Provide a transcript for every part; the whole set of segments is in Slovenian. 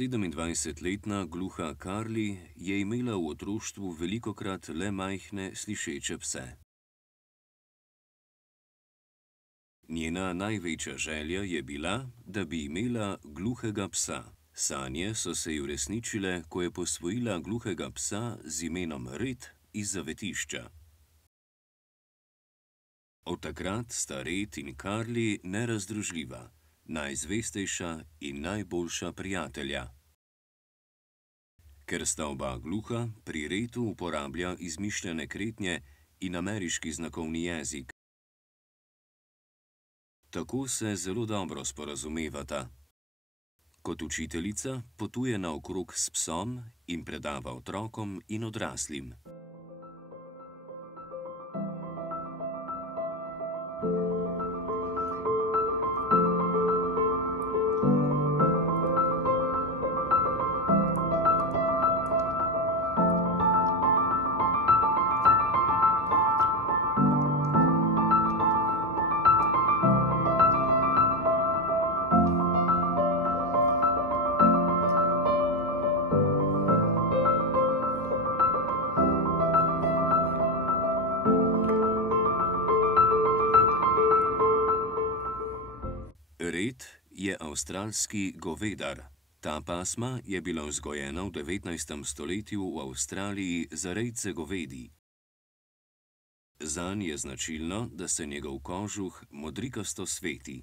27-letna gluha Carly je imela v otroštvu velikokrat le majhne slišeče pse. Njena največja želja je bila, da bi imela gluhega psa. Sanje so se ji uresničile, ko je posvojila gluhega psa z imenom Red iz zavetišča. Od takrat sta Red in Carly nerazdružljiva, najzvestejša in najboljša prijatelja. Ker sta oba gluha, pri Redu uporablja izmišljene kretnje in ameriški znakovni jezik. Tako se zelo dobro sporazumevata. Kot učiteljica potuje naokrog s psom in predava otrokom in odraslim. Red je avstralski govedar. Ta pasma je bila vzgojena v 19. stoletju v Avstraliji za rejce govedi. Zanj je značilno, da se njegov kožuh modrikasto sveti.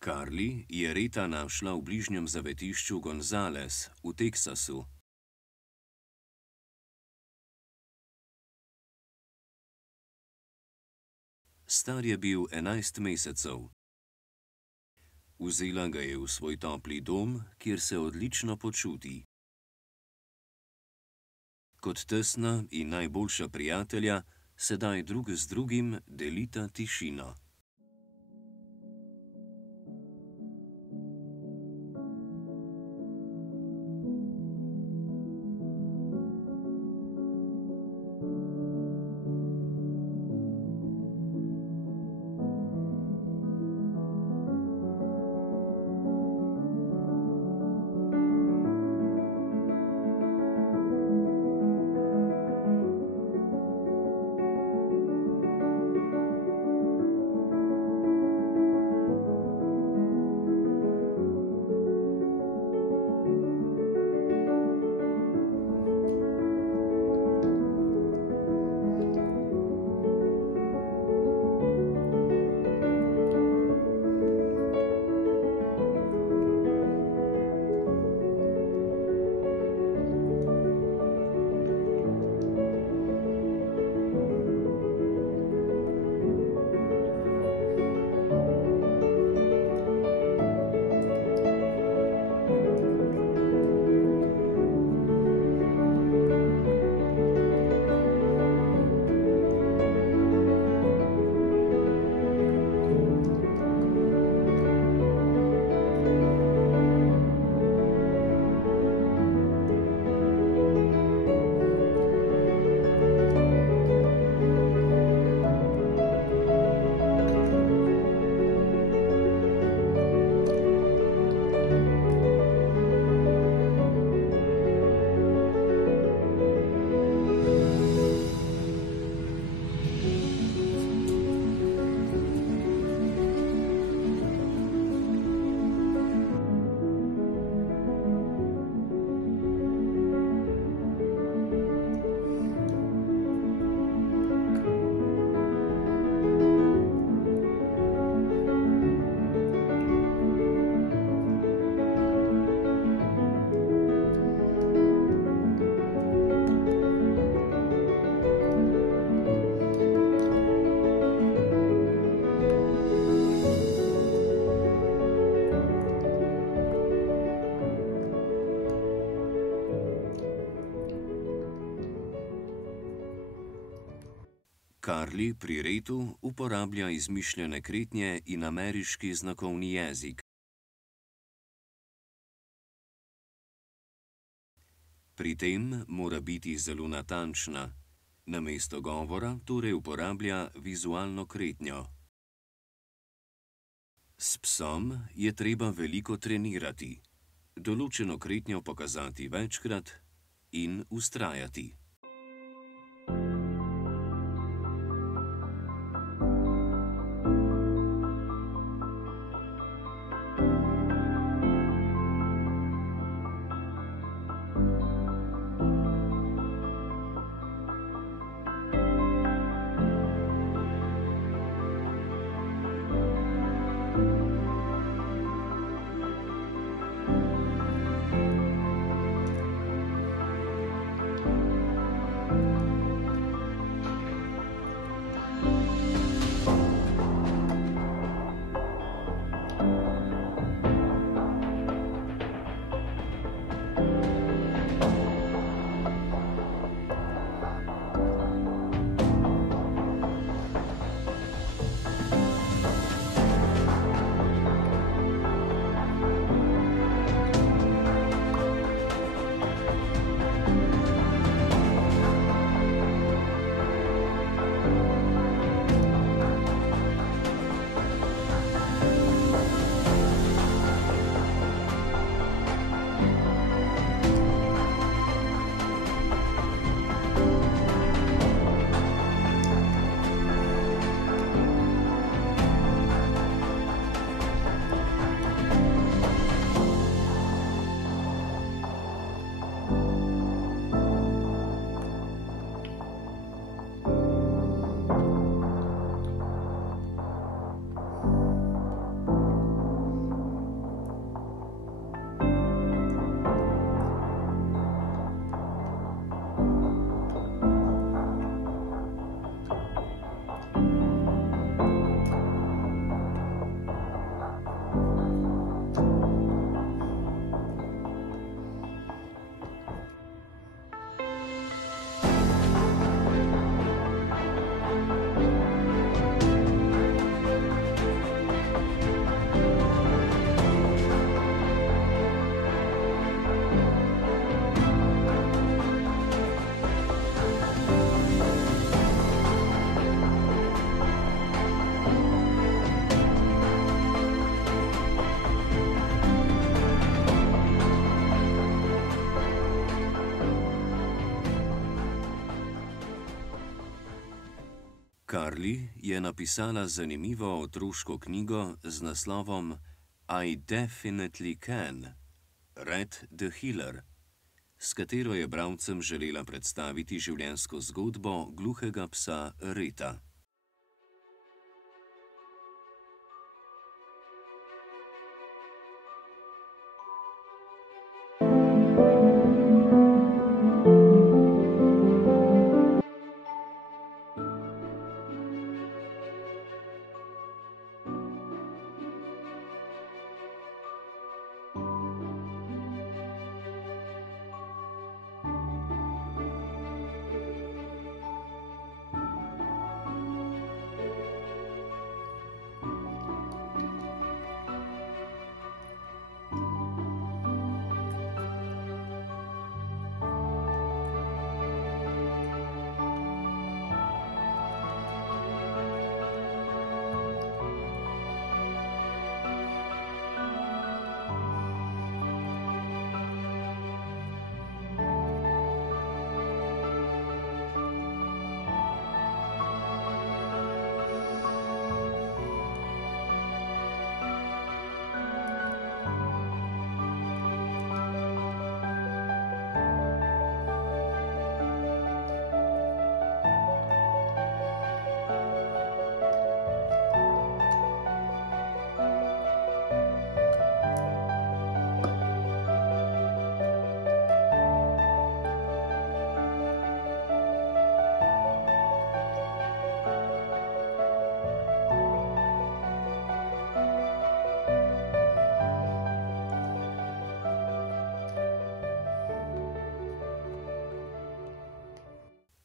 Carly je Reda našla v bližnjem zavetišču Gonzales v Teksasu. Star je bil 11 mesecev. Vzela ga je v svoj topli dom, kjer se odlično počuti. Kot tesna in najboljša prijatelja sedaj drug z drugim delita tišino. Karli pri retu uporablja izmišljene kretnje in ameriški znakovni jezik. Pri tem mora biti zelo natančna. Namesto govora torej uporablja vizualno kretnjo. S psom je treba veliko trenirati, določeno kretnjo pokazati večkrat in vztrajati. Carly je napisala zanimivo otroško knjigo z naslovom I Definitely Can, Red the Healer, s katero je bralcem želela predstaviti življenjsko zgodbo gluhega psa Reta.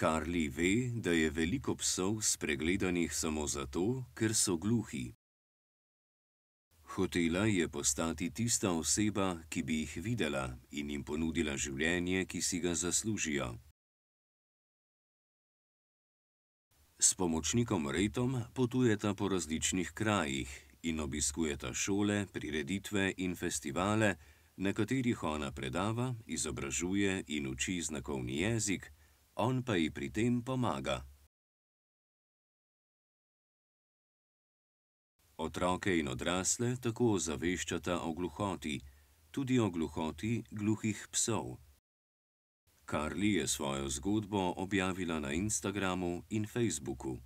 Carly ve, da je veliko psov spregledanih samo zato, ker so gluhi. Hotela je postati tista oseba, ki bi jih videla in jim ponudila življenje, ki si ga zaslužijo. S pomočnikom Retom potujeta po različnih krajih in obiskujeta šole, prireditve in festivale, na katerih ona predava, izobražuje in uči znakovni jezik, on pa ji pri tem pomaga. Otroke in odrasle tako ozaveščata o gluhoti, tudi o gluhoti gluhih psov. Carly je svojo zgodbo objavila na Instagramu in Facebooku.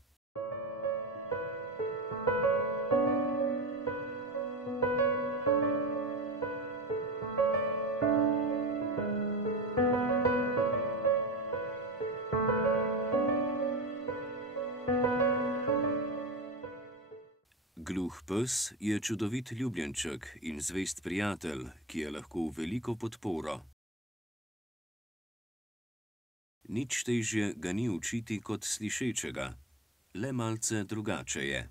Gluh pes je čudovit ljubljenček in zvest prijatelj, ki je lahko v veliko podporo. Nič težje ga ni učiti kot slišečega, le malce drugače je.